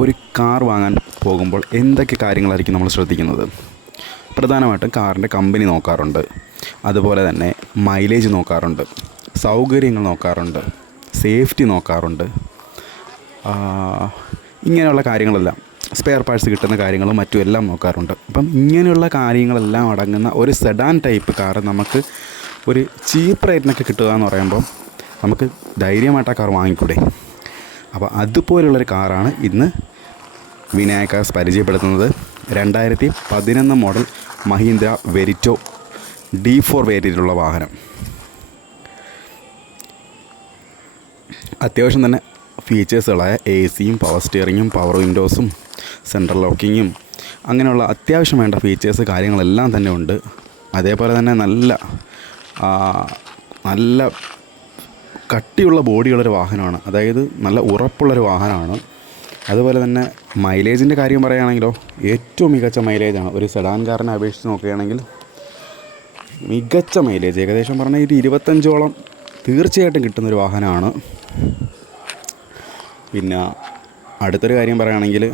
ഒരു കാർ വാങ്ങാൻ പോകുമ്പോൾ എന്തൊക്കെ കാര്യങ്ങളായിരിക്കും നമ്മൾ ശ്രദ്ധിക്കുന്നത്? പ്രധാനമായിട്ടും കാറിൻ്റെ കമ്പനി നോക്കാറുണ്ട്, അതുപോലെ തന്നെ മൈലേജ് നോക്കാറുണ്ട്, സൗകര്യങ്ങൾ നോക്കാറുണ്ട്, സേഫ്റ്റി നോക്കാറുണ്ട്. ഇങ്ങനെയുള്ള കാര്യങ്ങളെല്ലാം, സ്പെയർ പാർട്സ് കിട്ടുന്ന കാര്യങ്ങളും മറ്റും എല്ലാം നോക്കാറുണ്ട്. അപ്പം ഇങ്ങനെയുള്ള കാര്യങ്ങളെല്ലാം അടങ്ങുന്ന ഒരു സെഡാൻ ടൈപ്പ് കാർ നമുക്ക് ഒരു ചീപ്പ് റേറ്റിനൊക്കെ കിട്ടുക എന്ന് പറയുമ്പം നമുക്ക് ധൈര്യമായിട്ട് ആ കാർ വാങ്ങിക്കൂടെ? അപ്പോൾ അതുപോലുള്ളൊരു കാറാണ് ഇന്ന് വിനായക കാർസ് പരിചയപ്പെടുത്തുന്നത്. 2011 മോഡൽ മഹീന്ദ്ര വെരിറ്റോ D4 വേരിയൻ്റുള്ള വാഹനം. അത്യാവശ്യം തന്നെ ഫീച്ചേഴ്സുകളായ AC-യും പവർ സ്റ്റിയറിങ്ങും പവർ വിൻഡോസും സെൻട്രൽ ലോക്കിങ്ങും അങ്ങനെയുള്ള അത്യാവശ്യം വേണ്ട ഫീച്ചേഴ്സ് കാര്യങ്ങളെല്ലാം തന്നെ ഉണ്ട്. അതേപോലെ തന്നെ നല്ല കട്ടിയുള്ള ബോഡിയുള്ളൊരു വാഹനമാണ്, അതായത് നല്ല ഉറപ്പുള്ളൊരു വാഹനമാണ്. അതുപോലെ തന്നെ മൈലേജിൻ്റെ കാര്യം പറയുകയാണെങ്കിലോ ഏറ്റവും മികച്ച മൈലേജാണ്. ഒരു സെഡാൻ കാറിനെ അപേക്ഷിച്ച് നോക്കുകയാണെങ്കിൽ മികച്ച മൈലേജ്, ഏകദേശം പറഞ്ഞാൽ ഒരു 25ഓളം തീർച്ചയായിട്ടും കിട്ടുന്നൊരു വാഹനമാണ്. പിന്നെ അടുത്തൊരു കാര്യം പറയുകയാണെങ്കിൽ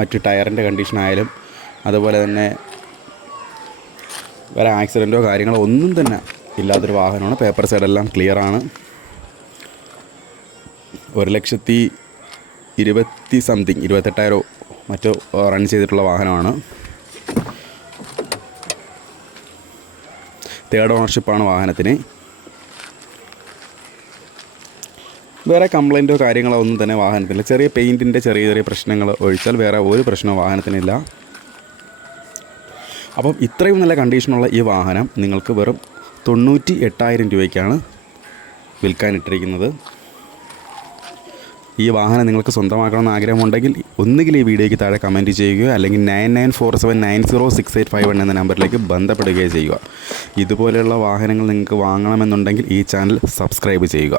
മറ്റ് ടയറിൻ്റെ കണ്ടീഷനായാലും അതുപോലെ തന്നെ വേറെ ആക്സിഡൻറ്റോ കാര്യങ്ങളോ ഒന്നും തന്നെ ഇല്ലാത്തൊരു വാഹനമാണ്. പേപ്പർ സൈഡെല്ലാം ക്ലിയറാണ്. 1,20,28,000 മറ്റോ റൺ ചെയ്തിട്ടുള്ള വാഹനമാണ്. 3rd ഓണർഷിപ്പാണ് വാഹനത്തിന്. വേറെ കംപ്ലൈൻറ്റോ കാര്യങ്ങളോ ഒന്നും തന്നെ വാഹനത്തില്ല. ചെറിയ പെയിൻറ്റിൻ്റെ ചെറിയ പ്രശ്നങ്ങൾ ഒഴിച്ചാൽ വേറെ ഒരു പ്രശ്നവും വാഹനത്തിനില്ല. അപ്പം ഇത്രയും നല്ല കണ്ടീഷനുള്ള ഈ വാഹനം നിങ്ങൾക്ക് വെറും 98,000 രൂപയ്ക്കാണ് വിൽക്കാനിട്ടിരിക്കുന്നത്. ഈ വാഹനം നിങ്ങൾക്ക് സ്വന്തമാക്കണമെന്ന് ആഗ്രഹമുണ്ടെങ്കിൽ ഒന്നുകിൽ ഈ വീഡിയോയ്ക്ക് താഴെ കമൻറ്റ് ചെയ്യുകയോ അല്ലെങ്കിൽ 9947906851 എന്ന നമ്പറിലേക്ക് ബന്ധപ്പെടുകയോ ചെയ്യുക. ഇതുപോലെയുള്ള വാഹനങ്ങൾ നിങ്ങൾക്ക് വാങ്ങണമെന്നുണ്ടെങ്കിൽ ഈ ചാനൽ സബ്സ്ക്രൈബ് ചെയ്യുക.